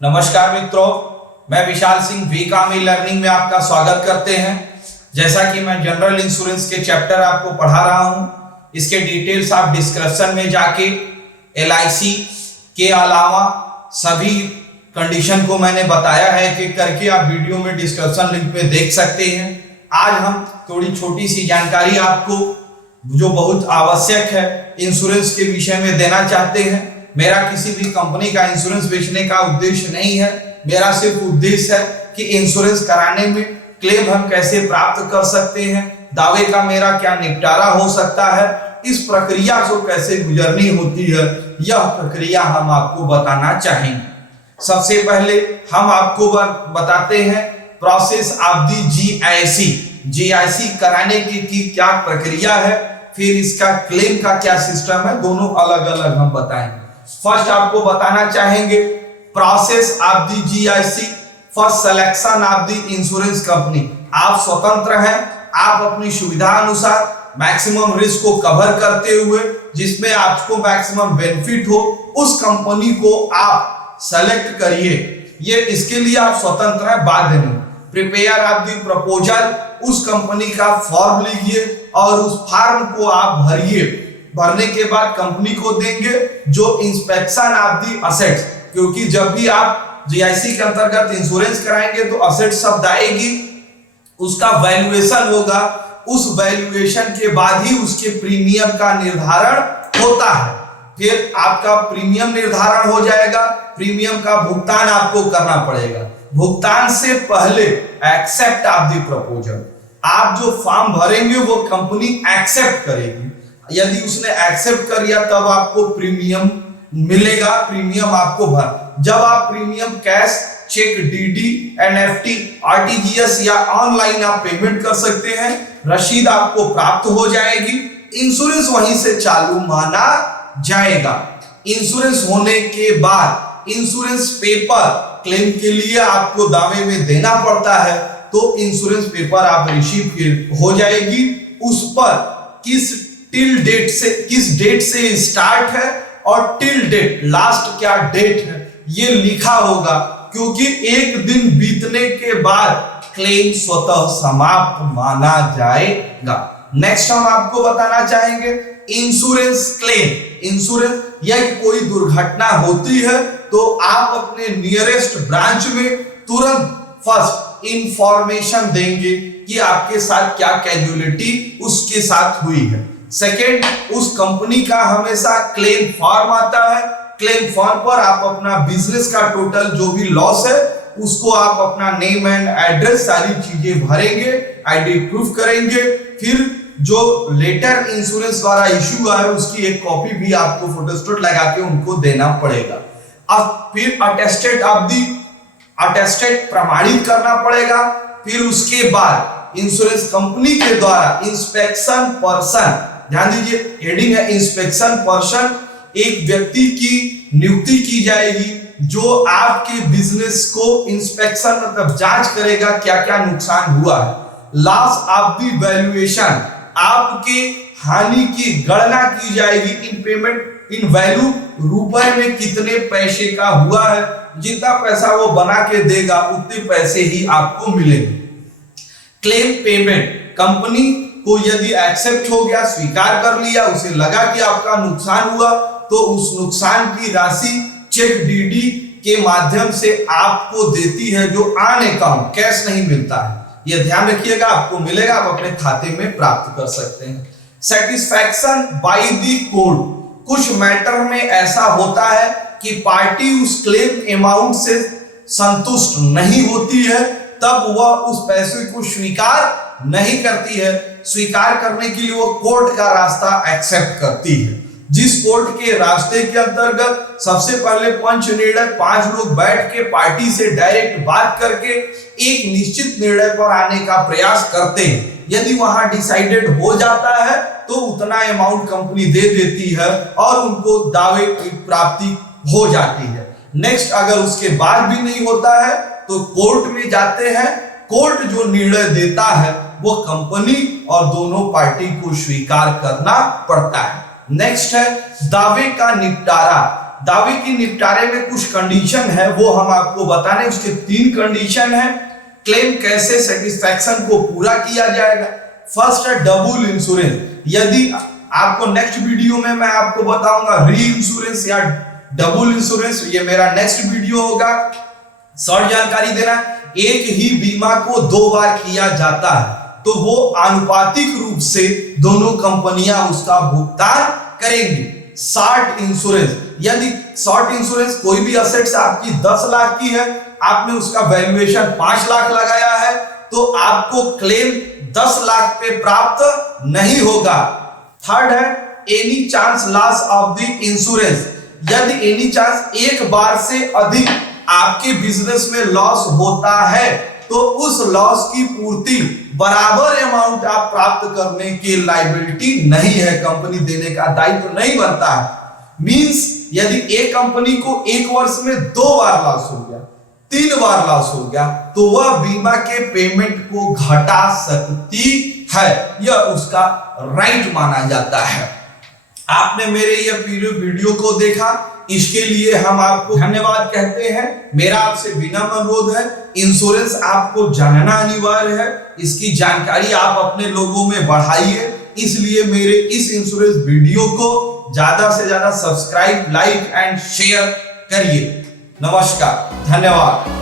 नमस्कार मित्रों, मैं विशाल सिंह वीकामी लर्निंग में आपका स्वागत करते हैं। जैसा कि मैं जनरल इंश्योरेंस के चैप्टर आपको पढ़ा रहा हूं, इसके डिटेल्स आप डिस्क्रिप्शन में जाके LIC के अलावा सभी कंडीशन को मैंने बताया है कि करके आप वीडियो में डिस्क्रिप्शन लिंक में देख सकते हैं। आज हम थोड़ी छोटी सी जानकारी आपको जो बहुत आवश्यक है इंश्योरेंस के विषय में देना चाहते हैं। मेरा किसी भी कंपनी का इंश्योरेंस बेचने का उद्देश्य नहीं है, मेरा सिर्फ उद्देश्य है कि इंश्योरेंस कराने में क्लेम हम कैसे प्राप्त कर सकते हैं, दावे का मेरा क्या निपटारा हो सकता है, इस प्रक्रिया को कैसे गुजरनी होती है, यह प्रक्रिया हम आपको बताना चाहेंगे। सबसे पहले हम आपको बताते हैं प्रोसेस ऑफ दी GIC कराने की क्या प्रक्रिया है, फिर इसका क्लेम का क्या सिस्टम है, दोनों अलग अलग हम बताएंगे। फर्स्ट आपको बताना चाहेंगे process of the GIC, first selection of the insurance company. आप स्वतंत्र हैं, आप अपनी सुविधा अनुसार मैक्सिमम रिस्क को कवर करते हुए जिसमें आपको मैक्सिमम बेनिफिट हो उस कंपनी को आप सेलेक्ट करिए। ये इसके लिए आप स्वतंत्र हैं, बाध्य नहीं। प्रिपेयर ऑफ दी प्रपोजल, उस कंपनी का फॉर्म लीजिए और उस फॉर्म को आप भरिए। भरने के बाद कंपनी को देंगे जो इंस्पेक्शन ऑफ दी असेट्स, क्योंकि जब भी आप GIC के अंतर्गत इंश्योरेंस कराएंगे तो असेट शब्द आएगी, उसका वैल्यूएशन होगा, उस वैल्यूएशन के बाद ही उसके प्रीमियम का निर्धारण होता है। फिर आपका प्रीमियम निर्धारण हो जाएगा, प्रीमियम का भुगतान आपको करना पड़ेगा। भुगतान से पहले एक्सेप्ट ऑफ दी प्रपोजल, आप जो फॉर्म भरेंगे वो कंपनी एक्सेप्ट करेगी। यदि उसने एक्सेप्ट कर लिया तब आपको प्रीमियम मिलेगा, प्रीमियम आपको भर। जब आप premium cash, cheque, DD, NFT, RTGS या ऑनलाइन आप पेमेंट कर सकते हैं, रसीद आपको प्राप्त हो जाएगी, इंश्योरेंस वहीं से चालू माना जाएगा। इंश्योरेंस होने के बाद इंश्योरेंस पेपर क्लेम के लिए आपको दावे में देना पड़ता है, तो इंश्योरेंस पेपर आप रिसीव हो जाएगी। उस पर किस डेट से स्टार्ट है और टिल डेट लास्ट क्या डेट है ये लिखा होगा, क्योंकि एक दिन बीतने के बाद क्लेम स्वतः समाप्त माना जाएगा। नेक्स्ट हम आपको बताना चाहेंगे इंश्योरेंस क्लेम। इंश्योरेंस या कोई दुर्घटना होती है तो आप अपने नियरेस्ट ब्रांच में तुरंत फर्स्ट इंफॉर्मेशन देंगे कि आपके साथ क्या कैजुअलिटी उसके साथ हुई है। सेकेंड, उस कंपनी का हमेशा क्लेम फॉर्म आता है, क्लेम फॉर्म पर आप अपना बिजनेस का टोटल जो भी लॉस है उसको आप अपना नेम एंड एड्रेस सारी चीजें भरेंगे, ID प्रूफ करेंगे। फिर जो लेटर इंश्योरेंस द्वारा इश्यू हुआ है उसकी एक कॉपी भी आपको फोटोस्टेट लगा के उनको देना पड़ेगा। अब फिर अटेस्टेड प्रमाणित करना पड़ेगा। फिर उसके बाद इंश्योरेंस कंपनी के द्वारा इंस्पेक्शन पर्सन, ध्यान दीजिए हेडिंग है इंस्पेक्शन पर्सन, एक व्यक्ति की नियुक्ति की जाएगी जो आपके बिजनेस को इंस्पेक्शन मतलब जांच करेगा क्या क्या नुकसान हुआ है। लॉस ऑफ दी वैल्यूएशन, आपके हानि की गणना की जाएगी इन पेमेंट इन वैल्यू, रुपए में कितने पैसे का हुआ है, जितना पैसा वो बना के देगा उतने पैसे ही आपको मिलेंगे। क्लेम पेमेंट, कंपनी को यदि एक्सेप्ट हो गया, स्वीकार कर लिया, उसे लगा कि आपका नुकसान हुआ तो उस नुकसान की राशि चेक, DD के माध्यम से आपको देती है, जो ऑन अकाउंट कैश नहीं मिलता है। यह ध्यान रखिएगा, आपको मिलेगा, आप अपने खाते में प्राप्त कर सकते हैं। सेटिस्फैक्शन बाय दी कोर्ट, कुछ मैटर में ऐसा होता है कि पार्टी उस क्लेम अमाउंट से संतुष्ट नहीं होती है, तब वह उस पैसे को स्वीकार नहीं करती है। स्वीकार करने के लिए वो कोर्ट का रास्ता एक्सेप्ट करती है, जिस कोर्ट के रास्ते के अंतर्गत सबसे पहले पंच निर्णय 5 लोग बैठ के पार्टी से डायरेक्ट बात करके एक निश्चित निर्णय पर आने का प्रयास करते हैं। यदि वहां डिसाइडेड हो जाता है तो उतना अमाउंट कंपनी दे देती है और उनको दावे की प्राप्ति हो जाती है। नेक्स्ट, अगर उसके बाद भी नहीं होता है तो कोर्ट में जाते हैं। कोर्ट जो निर्णय देता है वो कंपनी और दोनों पार्टी को स्वीकार करना पड़ता है। नेक्स्ट है दावे का निपटारा। दावे की निपटारे में कुछ कंडीशन है वो हम आपको बताने। उसके 3 कंडीशन है। क्लेम कैसे सेटिस्फैक्शन को पूरा किया जाएगा। फर्स्ट है डबल इंश्योरेंस। यदि आपको नेक्स्ट वीडियो में मैं आपको बताऊंगा री इंश्योरेंस या डबल इंश्योरेंस, ये मेरा नेक्स्ट वीडियो होगा। शॉर्ट जानकारी देना, एक ही बीमा को 2 बार किया जाता है तो वो आनुपातिक रूप से दोनों कंपनियां उसका भुगतान करेंगी। शॉर्ट इंश्योरेंस, यदि शॉर्ट इंश्योरेंस कोई भी असेट से आपकी 10 लाख की है, आपने उसका वैल्यूएशन 5 लाख लगाया है तो आपको क्लेम 10 लाख पे प्राप्त नहीं होगा। थर्ड है any chance loss of the insurance. यदि एनी चांस एक बार से अधिक आपके बिजनेस में लॉस होता है तो उस लॉस की पूर्ति बराबर अमाउंट आप प्राप्त करने की लायबिलिटी नहीं है, कंपनी देने का दायित्व नहीं बनता है। मींस यदि एक कंपनी को एक वर्ष में 2 बार लॉस हो गया, 3 बार लॉस हो गया तो वह बीमा के पेमेंट को घटा सकती है, यह उसका राइट माना जाता है। आपने मेरे यह वीडियो को देखा, इसके लिए हम आपको धन्यवाद कहते हैं। मेरा आपसे विनम्र अनुरोध है, इंश्योरेंस आपको जानना अनिवार्य है, इसकी जानकारी आप अपने लोगों में बढ़ाइए। इसलिए मेरे इस इंश्योरेंस वीडियो को ज्यादा से ज्यादा सब्सक्राइब, लाइक एंड शेयर करिए। नमस्कार, धन्यवाद।